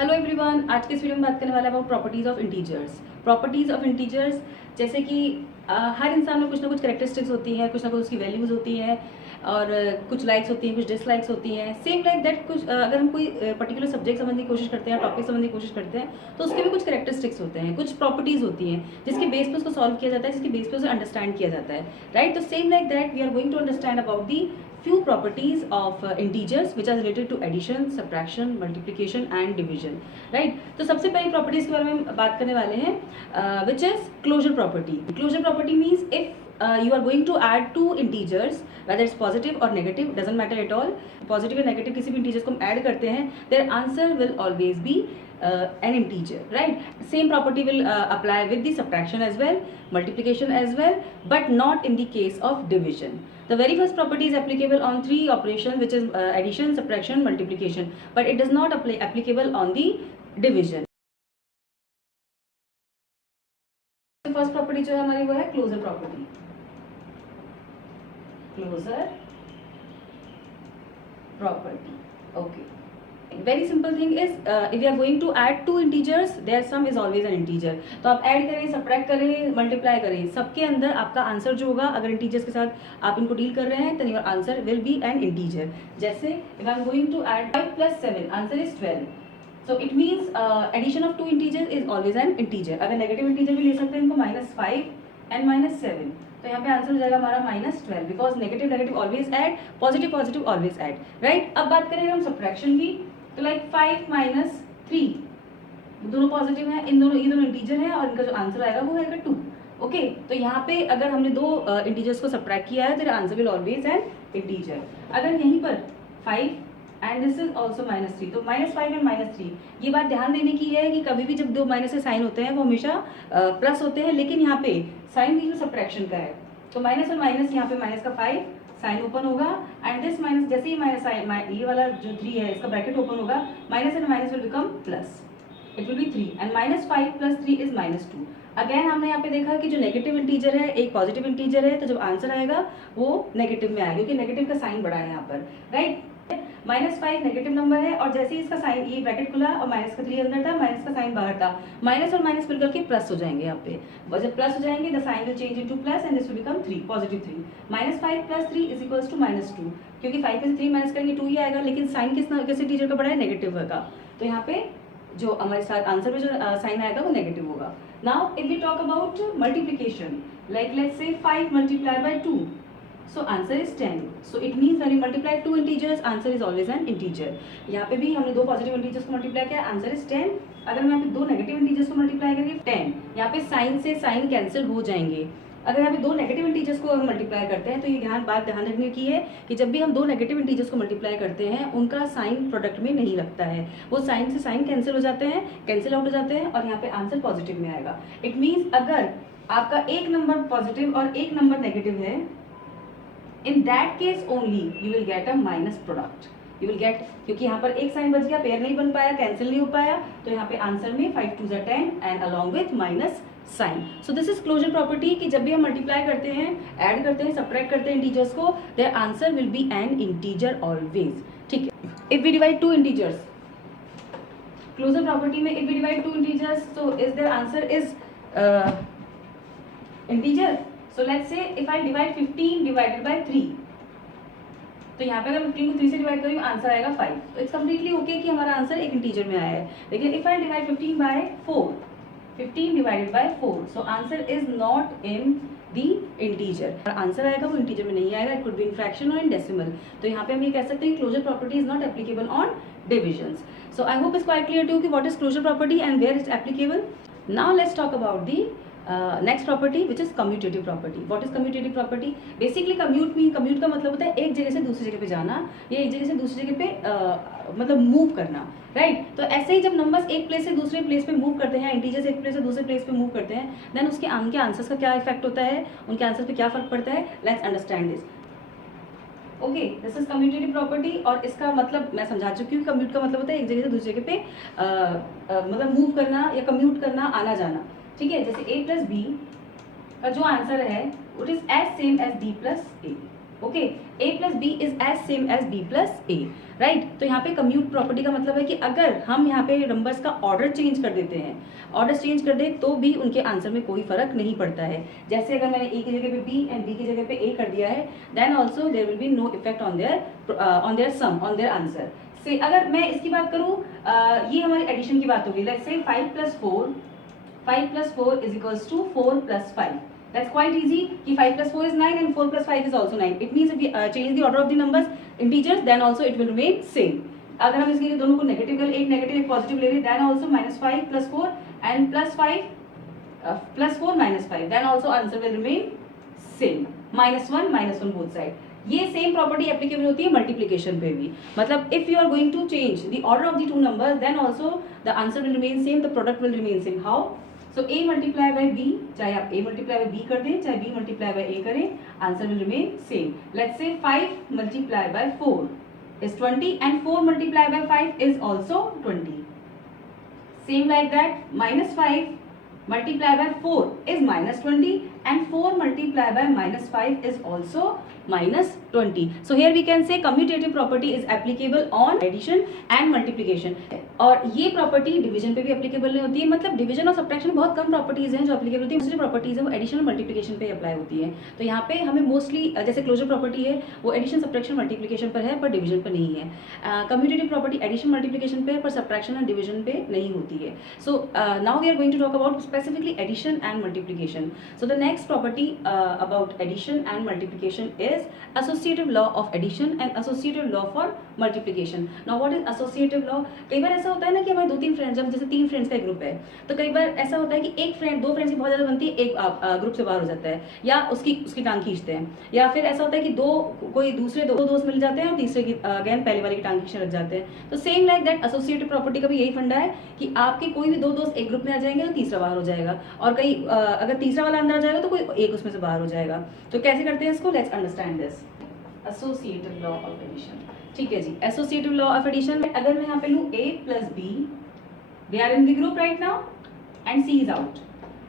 Hello everyone, आज के इस वीडियो में बात करने वाला है about properties of integers. Properties of integers जैसे कि हर इंसान में कुछ ना कुछ कैरेक्टरिस्टिक्स होती है, कुछ ना कुछ उसकी वैल्यूज़ होती है और कुछ लाइक्स होती हैं, कुछ डिसलाइक्स होती हैं। सेम लाइक दैट कुछ अगर हम कोई पर्टिकुलर सब्जेक्ट समझने की कोशिश करते हैं, टॉपिक समझने की कोशिश करते हैं, तो उसके भी कुछ कैरेक्टरिस्टिक्स होते हैं, कुछ प्रॉपर्टीज़ होती हैं जिसके बेस पे उसको सॉल्व किया जाता है, जिसके बेस पे उसे अंडरस्टैंड किया जाता है, राइट। तो same like that we are going to understand about the few properties of integers which are related to addition, subtraction, multiplication and division, right। तो सबसे पहली properties के बारे में हम बात करने वाले हैं which is closure property। Closure property means if you are going to add two integers whether it's positive or negative doesn't matter at all, positive या negative किसी भी integers को हम add करते हैं their answer will always be an integer, right। Same property will apply with the subtraction as well, multiplication as well, but not in the case of division। The very first property is applicable on three operations which is addition, subtraction, multiplication, but it does not applicable on the division। तो first property जो है हमारी वो है closure property. Closure property, okay. Very simple thing is if you are going to add two integers their sum is always an integer. तो आप add करें, subtract करें, मल्टीप्लाई करें, सबके अंदर आपका आंसर जो होगा, अगर इंटीजर्स के साथ आप इनको डील कर रहे हैं, तो your answer will be an integer. जैसे if I am going to add 5 + 7 answer is 12। So it means addition of two integers is always an integer। अगर नेगेटिव इंटीजर भी ले सकते हैं इनको -5 and -7, तो यहाँ पे आंसर हो जाएगा हमारा -12 because negative negative always add, positive positive always add, right. अब बात करें हम सब्ट्रैक्शन की, तो लाइक 5 - 3 दोनों पॉजिटिव हैं, ये दोनों इंटीजर हैं और इनका जो आंसर आएगा वो आएगा 2, ओके। तो यहाँ पे अगर हमने दो इंटीजर्स को सब्ट्रैक्ट किया है तो answer will always an integer. अगर यहीं पर 5 एंड दिस इज ऑल्सो -3, तो -5 एंड -3, ये बात ध्यान देने की है कि कभी भी जब दो माइनस के साइन होते हैं वो हमेशा प्लस होते हैं, लेकिन यहाँ पे साइन भी सब्ट्रैक्शन का है, तो माइनस और माइनस, यहाँ पे माइनस का 5 साइन ओपन होगा एंड दिस माइनस, जैसे ही माइनस ये वाला जो 3 है इसका ब्रैकेट ओपन होगा, minus and minus will become plus, it will B 3 and -5 + 3 is -2। Again हमने यहाँ पे देखा कि जो नेगेटिव इंटीजर है एक पॉजिटिव इंटीजर है, तो जब आंसर आएगा वो नेगेटिव में आएगा क्योंकि नेगेटिव का साइन बड़ा है यहाँ पर, राइट। -5 नेगेटिव नंबर है और जैसे ही इसका साइन, ये ब्रैकेट खुला और माइनस का 3 अंदर था, माइनस का साइन बाहर था, माइनस और माइनस मिलकर के प्लस हो जाएंगे यहाँ पे, और जब प्लस हो जाएंगे the sign will change into plus and this will become 3, positive 3। -5 + 3 is equals to -2, क्योंकि 5 में से 3 माइनस करेंगे 2 ही आएगा, लेकिन साइन किस इंटीजर का बड़ा है, नेगेटिव का, तो यहाँ पे जो हमारे साथ आंसर में जो साइन आएगा वो नेगेटिव होगा। Now if we talk about multiplication, like let's say 5 × 2, so answer is 10। so it means when you multiply two integers answer is always an integer। यहाँ पे भी हमने दो पॉजिटिव इंटीजर्स को मल्टीप्लाई किया, आंसर इज 10। अगर मैं यहाँ पे दो नेगेटिव इंटीजर्स को मल्टीप्लाई करेंगे 10, यहाँ पे साइन से साइन कैंसिल हो जाएंगे। अगर यहाँ पे दो नेगेटिव इंटीजर्स को हम मल्टीप्लाई करते हैं तो ये बात ध्यान रखने की है कि जब भी हम दो नेगेटिव इंटीजर्स को मल्टीप्लाई करते हैं उनका साइन प्रोडक्ट में नहीं लगता है, वो साइन से साइन कैंसिल हो जाते हैं, कैंसिल आउट हो जाते हैं और यहाँ पे आंसर पॉजिटिव में आएगा। इट मीन्स अगर आपका एक नंबर पॉजिटिव और एक नंबर नेगेटिव है, in that case only you will get a minus product, you will get, क्योंकि यहाँ पर एक साइन बच गया, पेयर नहीं बन पाया, कैंसिल नहीं हो पाया, तो यहाँ पे आंसर में 5 × 2 = 10 and along with minus sign. So this is closure property कि जब भी हम मल्टीप्लाई करते हैं, ऐड करते हैं, सब्ट्रैक्ट करते हैं इंटीजर्स को, their answer will be an integer always, ठीक है। If we divide two integers, closure property में if we divide two integers, so is their answer is integer। So let's say if I divide 15 divided by 3, तो यहाँ पे अगर 15 को 3 से divide करूँ आंसर आएगा 5, तो इट्स कम्प्लीटली ओके कि हमारा आंसर एक इंटीजर में आया है। लेकिन if I divide 15 by 4, 15 divided by 4, so answer is not in the integer, answer आएगा वो इंटीजर में नहीं आएगा, it could be in fraction और इन डेसिमल। तो यहाँ पे हम ये कह सकते हैं closure property is not applicable on divisions. So I hope it's quite clear too कि what is closure property and where it's applicable. Now let's talk about the next property which is commutative property. What is commutative property? Basically commute का मतलब होता है एक जगह से दूसरी जगह पे जाना या एक जगह से दूसरी जगह पे मतलब मूव करना, राइट। तो ऐसे ही जब नंबर्स एक प्लेस से दूसरे प्लेस पे मूव करते हैं, इंटीजर्स एक प्लेस से दूसरे प्लेस पे मूव करते हैं, देन उसके आंसर्स का क्या इफेक्ट होता है, उनके आंसर्स पे क्या फर्क पड़ता है, let's understand this. Okay, this is commutative property और इसका मतलब मैं समझा चुकी हूँ। कम्यूट का मतलब होता है एक जगह से दूसरी जगह पे मतलब मूव करना या कम्यूट करना, आना जाना, ठीक है। जैसे a + b का जो आंसर है it is as same as b + a, okay, a plus B is as same as b plus A, right. तो यहाँ पे कम्यूट प्रॉपर्टी का मतलब है कि अगर हम यहाँ पे नंबर्स का ऑर्डर चेंज कर देते हैं, ऑर्डर चेंज कर दे तो भी उनके आंसर में कोई फर्क नहीं पड़ता है। जैसे अगर मैंने a की जगह पे b एंड b की जगह पे a कर दिया है, then also there will be no effect on their sum, on their answer से। अगर मैं इसकी बात करूँ, ये हमारी एडिशन की बात होगी। Let's say 5 plus 4 is equals to 4 plus 5। That's quite easy कि 5 plus 4 is 9 and 4 plus 5 is also 9. It means if we change the order of the numbers integers, then also it will remain same. अगर हम इसके लिए दोनों को negative कर, एक negative एक पॉजिटिव ले लें, then also -5 plus 4 and plus 4 minus 5, then also answer will remain same. -1 both side. ये सेम प्रॉपर्टी एप्लीकेबल होती है मल्टीप्लिकेशन पे भी। मतलब if you are going to change the order of the two numbers, then also the answer will remain same, the product will remain same. How? So a multiply by b, चाहे आप a multiply by b कर दें, चाहे b multiply by a करें, answer will remain same. Let's say 5 multiply bye 4 is 20 and 4 multiply by 5 is also 20. Same like that, -5 multiply by 4 is -20 and 4 multiply by -5 is also -20. So here we can say commutative property is applicable on addition and multiplication. और ये property division पे भी applicable नहीं होती है। मतलब division और subtraction बहुत कम प्रॉपर्टीज हैं जो एप्लीकेबल होती है। दूसरी प्रॉपर्टीज है वो एडिशन और मल्टीप्लिकेशन पे अप्लाई होती है। तो यहाँ पे हमें मोस्टली जैसे क्लोजर प्रॉपर्टी है वो एडिशन सब्ट्रैक्शन मल्टीप्लिकेशन पर है, पर डिवीजन पर नहीं है। कम्यूटेटिव प्रॉपर्टी एडिशन मल्टीप्लिकेशन पे, पर सब्ट्रैक्शन और डिवीजन पे नहीं होती है। So now we are going to talk about specifically addition and multiplication. So the next property about addition and multiplication is associative law of addition and associative law for multiplication. Now what is associative law? कई बार ऐसा होता है ना कि हमारे 2-3 friends, जब जैसे 3 friends का एक ग्रुप है, तो कई बार ऐसा होता है कि एक फ्रेंड 2 फ्रेंड्स की बहुत ज़्यादा बनती है, एक ग्रुप से बाहर हो जाता है या उसकी टांग खींचते हैं, या फिर ऐसा होता है कि कोई दूसरे दो दोस्त मिल जाते हैं और तीसरे की अगेन पहले वाले की टांग खींचने लग जाते हैं। तो same like that associative property का भी यही फंडा है कि आपके कोई भी 2 दोस्त एक ग्रुप में आ जाएंगे तो तीसरा बाहर हो जाएगा, और कई अगर तीसरा वाला अंदर आ जाएगा तो कोई एक उसमें से बाहर हो जाएगा। तो कैसे करते हैं इसको? Let's understand this associative law of addition. ठीक है जी, एसोसिएटिव लॉ ऑफ एडिशन। अगर मैं यहाँ पे लूँ a plus B, they are in the group right now and c is out.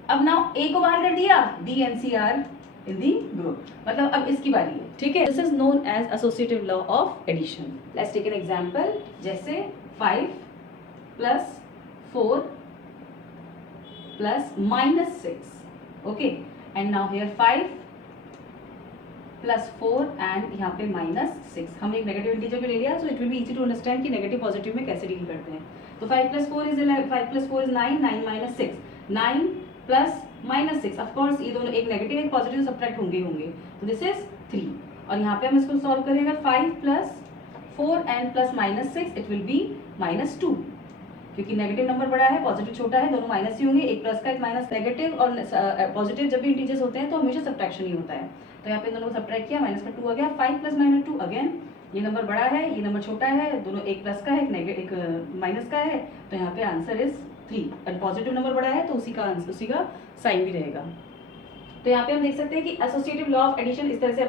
अब नाउ a को बाहर कर दिया, b and c are in the group, मतलब अब इसकी बारी है। ठीक है, this is known as associative law of addition. Let's take an example, जैसे 5 plus 4 plus -6, okay, and now here 5 plus 4 and यहाँ पे -6। हमने एक नेगेटिव इंटीजर भी ले लिया, so it will be easy to understand कि नेगेटिव पॉजिटिव में कैसे डील करते हैं। तो 5 plus 4 is 9, 9 minus 6, 9 plus -6। Of course ये दोनों एक नेगेटिव एक पॉजिटिव सब्ट्रैक्ट होंगे, तो दिस इज 3। और यहाँ पे हम इसको सॉल्व करेंगे, 5 plus 4 and plus -6 it will be -2, क्योंकि नेगेटिव नंबर बड़ा है, पॉजिटिव छोटा है, दोनों माइनस ही होंगे, एक प्लस का एक माइनस। नेगेटिव और पॉजिटिव जब भी इंटीजर्स होते हैं तो हमेशा सब्ट्रैक्शन ही होता है। तो यहाँ पे दोनों को सब्ट्रैक्ट किया, माइनस का 2 आ गया, 5 प्लस -2 अगेन, ये नंबर बड़ा है, ये नंबर छोटा है, दोनों एक प्लस का है, एक माइनस का है, तो यहाँ पे आंसर इज 3। और पॉजिटिव नंबर बड़ा है तो उसी का साइन भी रहेगा। तो यहाँ पे हम देख सकते हैं कि एसोसिएटिव लॉ ऑफ एडिशन इस तरह से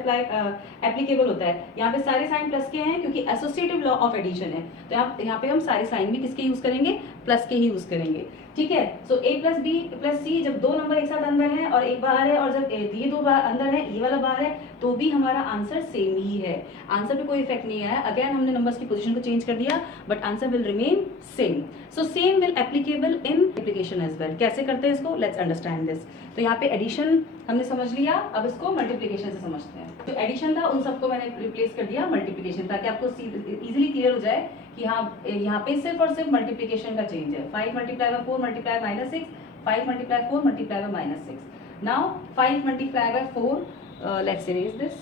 एप्लीकेबल होता है। यहाँ पे सारे साइन प्लस के हैं क्योंकि एसोसिएटिव लॉ ऑफ एडिशन है, तो यहाँ पे हम सारे साइन भी किसके यूज करेंगे? प्लस के ही यूज करेंगे। ठीक है, सो a प्लस बी प्लस सी, जब 2 नंबर एक साथ अंदर है और एक बाहर है, और जब ये 2 अंदर है, ये वाला बाहर है, तो भी हमारा आंसर सेम ही है। आंसर पे कोई इफेक्ट नहीं आया। अगेन हमने नंबर्स की पोजीशन को चेंज कर दिया, but answer will remain same. So same will applicable in multiplication as well. कैसे करते हैं इसको? Let's understand this. तो यहाँ पे एडिशन हमने समझ लिया, अब इसको मल्टीप्लिकेशन से समझते हैं। तो एडिशन था, उन सबको मैंने रिप्लेस कर दिया मल्टीप्लिकेशन, ताकि आपको इजीली क्लियर हो जाए कि हाँ यहाँ पे सिर्फ और सिर्फ मल्टीप्लिकेशन का चेंज है। 5 multiply bye 4 multiply -6, 5 multiply 4 multiply by -6। Now 5 multiply bye 4, let's erase this.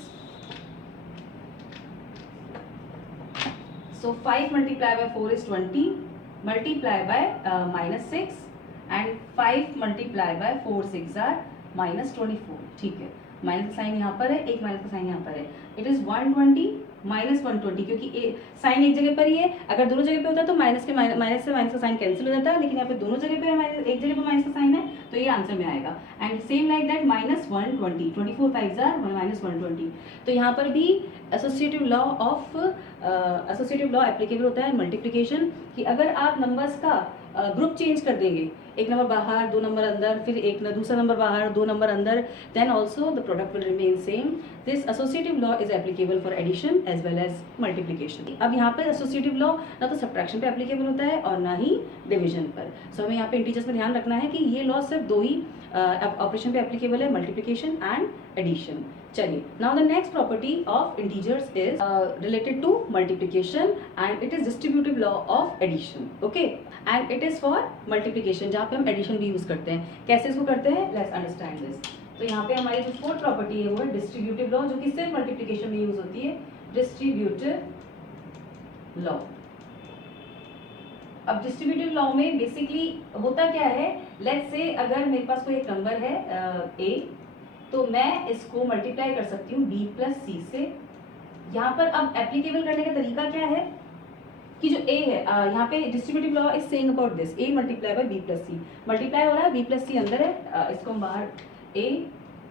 So 5 multiplied by 4 is 20, multiplied by -6 and 5 multiplied by 4 6 are -24। ठीक है, माइनस का साइन यहाँ पर है, एक माइनस का साइन यहाँ पर है, इट इज 120 -120, क्योंकि साइन एक जगह पर ही है। अगर दोनों जगह पे होता तो माइनस से माइनस का साइन कैंसिल हो जाता है, लेकिन यहाँ पे दोनों जगह पे एक जगह पे माइनस का साइन है, तो ये आंसर में आएगा। And same like that -120, 24 5 are -120। तो यहाँ पर भी एसोसिएटिव लॉ एप्लीकेबल होता है मल्टीप्लिकेशन, कि अगर आप नंबर्स का ग्रुप चेंज कर देंगे, एक नंबर बाहर 2 नंबर अंदर, फिर दूसरा नंबर बाहर 2 नंबर अंदर, then also the product will remain same. This associative law is applicable for addition as well as multiplication. अब यहाँ पे एसोसिएटिव लॉ ना तो सब्ट्रैक्शन पे एप्लीकेबल होता है और ना ही डिवीजन पर। सो हमें यहाँ पे इंटीजर्स में ध्यान रखना है कि ये लॉ सिर्फ दो ही ऑपरेशन पे एप्लीकेबल है, मल्टीप्लिकेशन एंड एडिशन। चलिए, now the next property of integers is related to multiplication and it is distributive law of addition. Okay, and it is for multiplication, जहाँ पे हम एडिशन भी यूज करते हैं। कैसे इसको करते हैं, लेट्स अंडरस्टैंड दिस। तो यहाँ पे हमारी जो फोर्थ प्रॉपर्टी है वो है डिस्ट्रीब्यूटिव लॉ, जो कि सिर्फ मल्टीप्लिकेशन में यूज होती है, डिस्ट्रीब्यूटिव लॉ। अब डिस्ट्रीब्यूटिव लॉ में बेसिकली होता क्या है, लेट्स से अगर मेरे पास कोई एक नंबर है a, तो मैं इसको मल्टीप्लाई कर सकती हूँ b प्लस सी से। यहाँ पर अब एप्लीकेबल करने का तरीका क्या है कि जो a है, यहाँ पे distributive law is saying about this, a multiply by b plus C. Multiply हो रहा है, b प्लस सी अंदर है, इसको हम बाहर a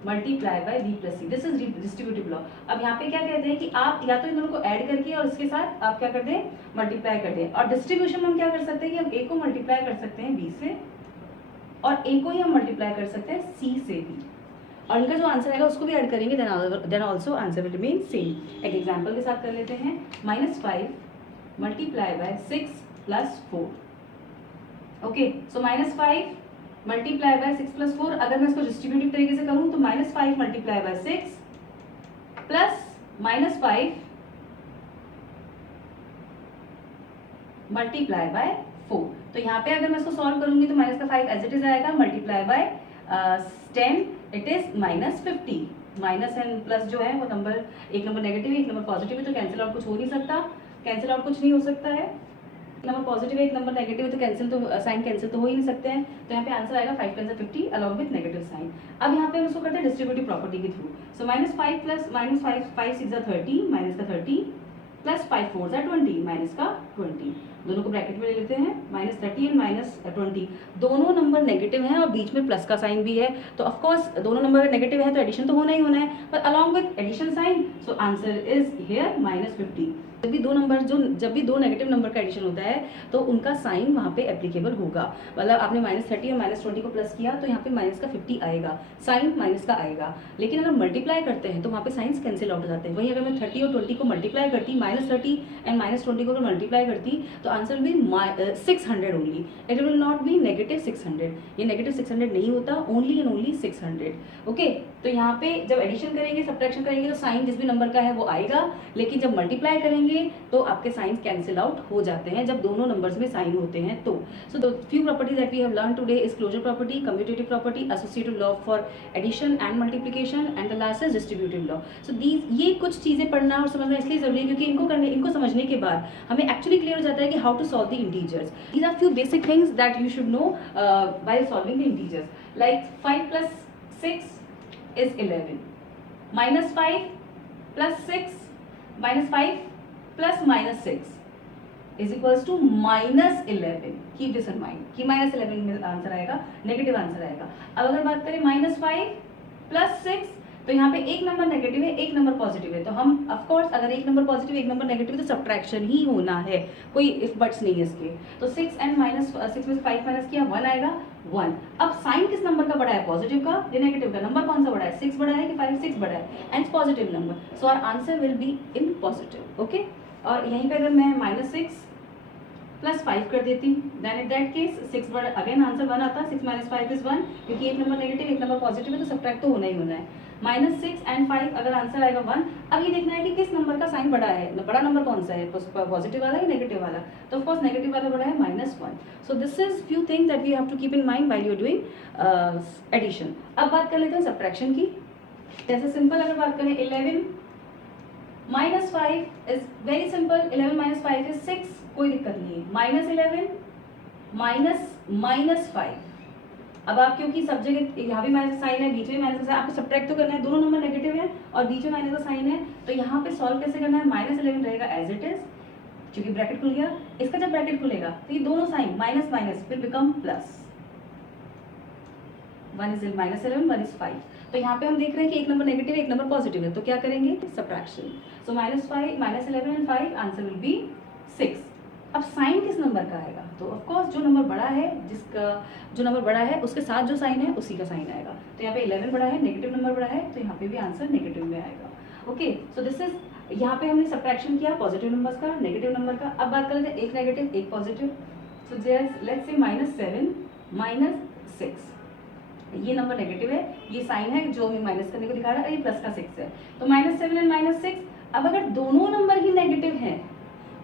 multiply by b plus C, this is distributive law. अब यहाँ पे क्या कहते हैं कि आप या तो इन दोनों को ऐड करके और इसके साथ आप क्या कर दें, मल्टीप्लाई कर दें। और डिस्ट्रीब्यूशन में हम क्या कर सकते हैं कि हम a को मल्टीप्लाई कर सकते हैं b से और a को ही हम मल्टीप्लाई कर सकते हैं c से भी, और इनका जो आंसर आएगा उसको भी ऐड करेंगे, then also answer will remain same. एक एग्जांपल के साथ कर लेते हैं, -5 multiply by 6 plus 4। Okay, so -5 multiply by 6 plus 4, अगर मैं इसको डिस्ट्रीब्यूटिव तरीके से करूं तो -5 multiply by 6 plus -5 multiply bye 4। तो यहाँ पे अगर मैं इसको सॉल्व करूंगी तो माइनस का 5 एज इट इज आएगा, multiply by 10 it is -50। Minus and plus जो है वो नंबर, एक नंबर नेगेटिव है एक नंबर पॉजिटिव है, तो कैंसिल आउट कुछ हो नहीं सकता, कैंसिल आउट कुछ नहीं हो सकता है। एक नंबर पॉजिटिव है एक नंबर नेगेटिव है, तो कैंसिल तो साइन कैंसिल तो हो ही नहीं सकते हैं। तो यहाँ पे आंसर आएगा 5 × 50 अलॉन्ग विद नेगेटिव साइन। अब यहाँ पे हम इसको करते हैं डिस्ट्रीब्यूटिव प्रॉपर्टी के थ्रू। सो -5 प्लस -5 6 30, माइनस का 30 प्लस 5 4 20, माइनस का 20, दोनों को ब्रैकेट में ले लेते हैं। -30 एंड -20 दोनों नंबर नेगेटिव हैं और बीच में प्लस का साइन भी है, तो ऑफ कोर्स दोनों नंबर नेगेटिव है तो एडिशन तो होना ही होना है, पर along with addition sign, so answer is here -50। जब भी दो नेगेटिव नंबर का एडिशन होता है तो उनका साइन वहाँ पे एप्लीकेबल होगा। मतलब आपने -30 और -20 को प्लस किया तो यहाँ पे माइनस का 50 आएगा, साइन माइनस का आएगा। लेकिन अगर मल्टीप्लाई करते हैं तो वहाँ पे साइंस कैंसिल आउट हो जाते हैं। वहीं अगर मैं 30 और 20 को मल्टीप्लाई करती, -30 एंड -20 को अगर मल्टीप्लाई करती तो answer will B 600 only, it will not be -600। ये -600 नहीं होता, ओनली एंड ओनली 600। ओके, तो यहाँ पे जब एडिशन करेंगे सब्ट्रैक्शन करेंगे तो साइन जिस भी नंबर का है वो आएगा, लेकिन जब मल्टीप्लाई करेंगे तो आपके साइन कैंसिल आउट हो जाते हैं जब दोनों नंबर्स में साइन होते हैं। तो so the few properties that we have learn today is closure property, commutative property, associative law for addition and multiplication, and the last is distributive law. So ये कुछ चीजें पढ़ना और समझना इसलिए जरूरी है क्योंकि इनको समझने के बाद हमें एक्चुअली क्लियर हो जाता है कि how to solve the integers. These are few basic things that you should know while solving the integers, like 5 + 6 is 11, -5 + 6 -5 plus -6 is equals to -11। Keep this in mind कि -11 में आंसर आएगा, negative answer आएगा। अब अगर बात करें -5 + 6, तो यहाँ पे एक नंबर नेगेटिव है एक नंबर पॉजिटिव है, तो हम ऑफ कोर्स अगर एक नंबर पॉजिटिव एक नंबर नेगेटिव है तो सब्ट्रैक्शन ही होना है, कोई इफ बट्स नहीं है इसके। तो 6 एंड -6 में से 5 माइनस किया 1 आएगा, 1। अब साइन किस नंबर का बड़ा है, पॉजिटिव का या नेगेटिव का? नंबर कौन सा बड़ा है, 6 बड़ा है कि 5? 6 बड़ा है and positive number, so our answer will be in positive. Okay, और यहीं पे अगर मैं -6 + 5 कर देती, देन इन दैट केस 6 बड़ा, अगेन आंसर 1 आता, 6 - 5 इज 1, क्योंकि एक नंबर नेगेटिव एक नंबर पॉजिटिव है तो सब्ट्रैक्ट तो होना ही होना है। -6 एंड 5 अगर आंसर आएगा 1। अब ये देखना है कि किस नंबर का साइन बड़ा है, बड़ा नंबर कौन सा है, पॉजिटिव वाला या नेगेटिव वाला? तो ऑफ कोर्स नेगेटिव वाला बड़ा है, -1। So this is few things that we have to keep in mind while you are doing addition. अब बात कर लेते हैं सब्ट्रैक्शन की। जैसे सिंपल अगर बात करें 11 -5 इज वेरी सिंपल, 11 - 5 इज 6, कोई दिक्कत नहीं है। -11 - -5, अब आप क्योंकि सब जगह यहाँ भी माइनस साइन है बीच में माइनस साइन, आपको सब्ट्रैक्ट तो करना है, दोनों नंबर नेगेटिव है और बीच में माइनस का साइन है, तो यहाँ पे सॉल्व कैसे करना है, -11 रहेगा एज इट इज, क्योंकि ब्रैकेट खुल गया। इसका जब ब्रैकेट खुलेगा तो ये दोनों sign minus minus will become plus, 1 is -11 1 is 5। तो यहाँ पे हम देख रहे हैं कि एक नंबर नेगेटिव है एक नंबर पॉजिटिव है, तो क्या करेंगे, subtraction. So -5 -11 and 5 answer will B 6। अब साइन किस नंबर का आएगा, तो ऑफ कोर्स जो नंबर बड़ा है, जिसका जो नंबर बड़ा है उसके साथ जो साइन है उसी का साइन आएगा। तो यहाँ पे 11 बड़ा है, नेगेटिव नंबर बड़ा है, तो यहाँ पे भी आंसर नेगेटिव में आएगा। ओके, सो दिस इज, यहाँ पे हमने सब्ट्रैक्शन किया पॉजिटिव नंबर्स का, नेगेटिव नंबर का। अब बात कर लेते हैं एक नेगेटिव एक पॉजिटिव। सो लेट्स से -7 -6, ये नंबर नेगेटिव है, ये साइन है जो हमें माइनस करने को दिखा रहा है, ये प्लस का 6 है। तो -7 एंड -6, अब अगर दोनों नंबर ही नेगेटिव है,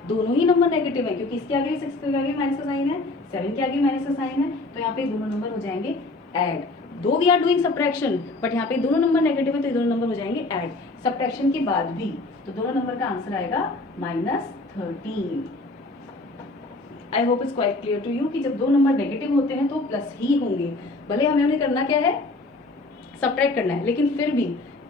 दोनों ही नंबर नेगेटिव है, क्योंकि इसके आगे 6 के आगे माइनस का साइन है, 7 के आगे माइनस का साइन है, तो यहाँ पे दोनों नंबर हो जाएंगे add. Though we are doing subtraction, but यहाँ पे दोनों नंबर नेगेटिव है, तो ये दोनों नंबर हो जाएंगे ऐड सब्ट्रैक्शन के बाद भी। तो दोनों नंबर का आंसर आएगा -13। I hope it's quite clear to you कि जब दो नंबर नेगेटिव होते हैं तो प्लस ही होंगे, भले हमें उन्हें करना क्या है, सब्ट्रैक्ट करना है, लेकिन फिर भी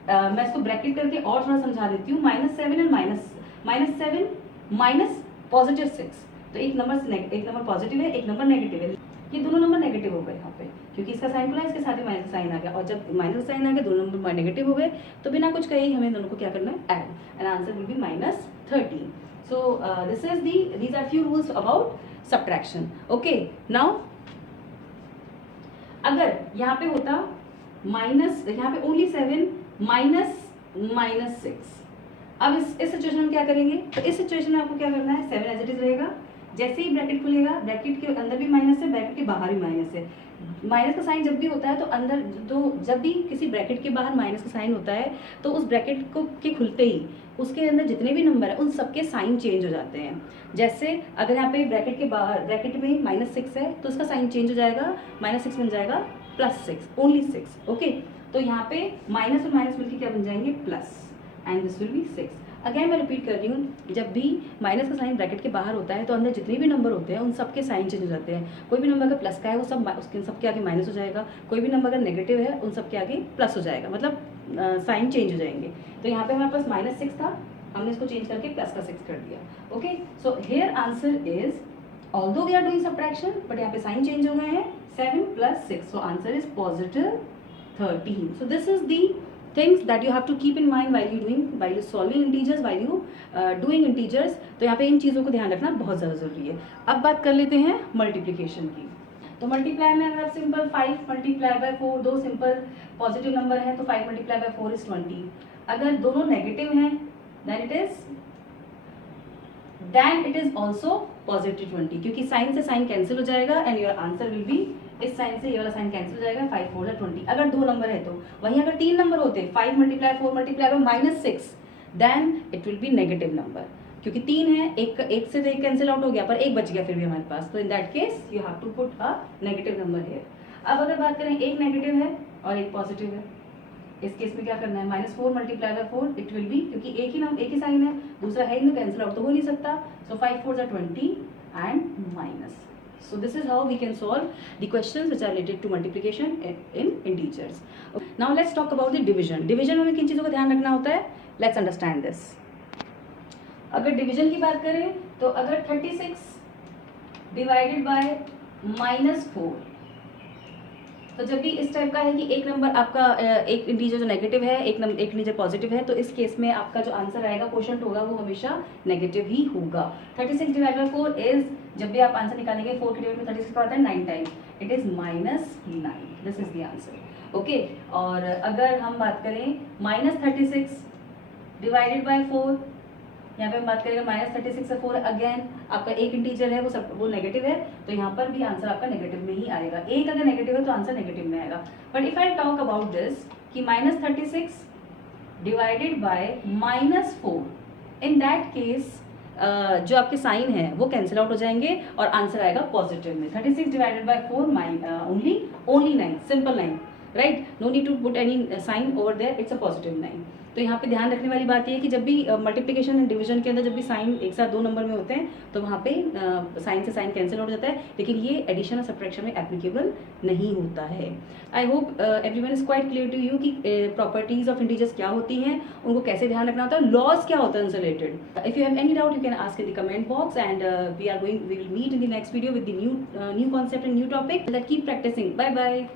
मैं इसको ब्रैकेट करके और थोड़ा समझा देती हूँ। -7 एंड -7 माइनस पॉजिटिव 6, तो एक नंबर पॉजिटिव है, एक नंबर नेगेटिव है, ये दोनों नंबर नेगेटिव हो गए यहाँ पे, क्योंकि इसका साइन खुला है, इसके साथ ही माइनस साइन आ गया, और जब माइनस साइन आ गया दोनों नंबर नेगेटिव हो गए, तो बिना कुछ कहे हमें दोनों को क्या करना है, add, and answer will be -13। So this is these are few rules about subtraction. Okay, now अगर यहाँ पे होता माइनस, यहाँ पे ओनली 7 -6, अब इस सिचुएशन में क्या करेंगे, तो इस सिचुएशन में आपको क्या करना है, 7 एज इट इज रहेगा, जैसे ही ब्रैकेट खुलेगा, ब्रैकेट के अंदर भी माइनस है, ब्रैकेट के बाहर भी माइनस है। माइनस का साइन जब भी होता है तो अंदर, तो जब भी किसी ब्रैकेट के बाहर माइनस का साइन होता है तो उस ब्रैकेट को के खुलते ही उसके अंदर जितने भी नंबर है उन सबके साइन चेंज हो जाते हैं। जैसे अगर यहाँ पे ब्रैकेट के बाहर, ब्रैकेट में -6 है तो उसका साइन चेंज हो जाएगा, -6 बन जाएगा +6, ओनली 6। ओके, तो यहाँ पे माइनस और माइनस मिलकर क्या बन जाएंगे, plus, and this will be 6। Again मैं रिपीट कर रही हूँ, जब भी माइनस का साइन ब्रैकेट के बाहर होता है तो अंदर जितने भी नंबर होते हैं उन सबके साइन चेंज हो जाते हैं। कोई भी नंबर अगर प्लस का है वो सब उसके सबके आगे माइनस हो जाएगा, कोई भी नंबर अगर नेगेटिव है उन सबके आगे प्लस हो जाएगा, मतलब साइन चेंज हो जाएंगे। तो यहाँ पे हमारे पास -6 था, हमने इसको चेंज करके प्लस का 6 कर दिया। Okay, so here answer is, although we are doing subtraction, but यहाँ पे साइन चेंज हो गए हैं, 7 + 6, सो answer is +13। So this is the things that you have to keep in mind while you solving integers, while you doing integers। तो यहाँ पे इन चीज़ों को ध्यान रखना बहुत ज़्यादा ज़रूरी है। अब बात कर लेते हैं मल्टीप्लिकेशन की। तो मल्टीप्लाई में अगर आप सिंपल 5 × 4, दो सिंपल पॉजिटिव नंबर है तो 5 × 4 इज 20। अगर दोनों नेगेटिव हैं then it is also +20, क्योंकि साइन से साइन कैंसिल हो जाएगा and your answer will B, इस साइन से ये वाला साइन कैंसिल हो जाएगा, 5 × 4 = 20। अगर दो नंबर है तो, वहीं अगर तीन नंबर होते, 5 × 4 × -6, then it will be negative number, क्योंकि 3 है, एक से तो एक कैंसिल आउट हो गया, पर एक बच गया फिर भी हमारे पास, तो in that case you have to put a negative number here. अब अगर बात करें एक नेगेटिव है और एक पॉजिटिव है, इस केस में क्या करना है, -4 × 4 इट विल बी, क्योंकि एक ही साइन है, दूसरा है ही, कैंसिल आउट तो हो नहीं सकता, सो 5 × 4 = 20 and minus. So this is how we can solve the questions which are related to multiplication in integers. Now let's talk about the division. Division में किन चीज़ों का ध्यान रखना होता है, let's understand this. अगर डिवीजन की बात करें तो अगर 36 divided by -4, तो जब भी इस टाइप का है कि एक नंबर आपका, एक इंटीजर जो नेगेटिव है, एक इंटीजर पॉजिटिव है, तो इस केस में आपका जो आंसर आएगा, क्वोशंट होगा, वो हमेशा नेगेटिव ही होगा। 36 / 4 इज, जब भी आप आंसर निकालेंगे 4 के डिवाइड में 36 का आता है 9 times, it is -9, this is the answer. Okay, और अगर हम बात करें -36 divided by 4, यहाँ पे हम बात करेंगे -36 से 4, अगेन आपका एक इंटीजर है, वो नेगेटिव है, तो यहाँ पर भी आंसर आपका नेगेटिव में ही आएगा। एक अगर नेगेटिव है तो आंसर नेगेटिव में आएगा। But if I talk about this कि -36 divided by -4, in that case जो आपके साइन है वो कैंसिल आउट हो जाएंगे और आंसर आएगा पॉजिटिव में। 36 divided by 4 only 9, simple 9, right, no need to put any sign over there, it's a +9। तो यहाँ पे ध्यान रखने वाली बात ये है कि जब भी मल्टीप्लिकेशन एंड डिवीजन के अंदर जब भी साइन एक साथ दो नंबर में होते हैं तो वहाँ पे साइन से साइन कैंसिल हो जाता है, लेकिन ये एडिशन और सब्ट्रैक्शन में एप्लीकेबल नहीं होता है। I hope everyone is quite clear to you कि प्रॉपर्टीज ऑफ इंटीजर्स क्या होती हैं, उनको कैसे ध्यान रखना होता है, लॉज क्या होता है उनसे related. If you have any doubt you can ask in the comment box, and we will meet in the next video with the new concept and new topic. Let's keep practicing. Bye bye.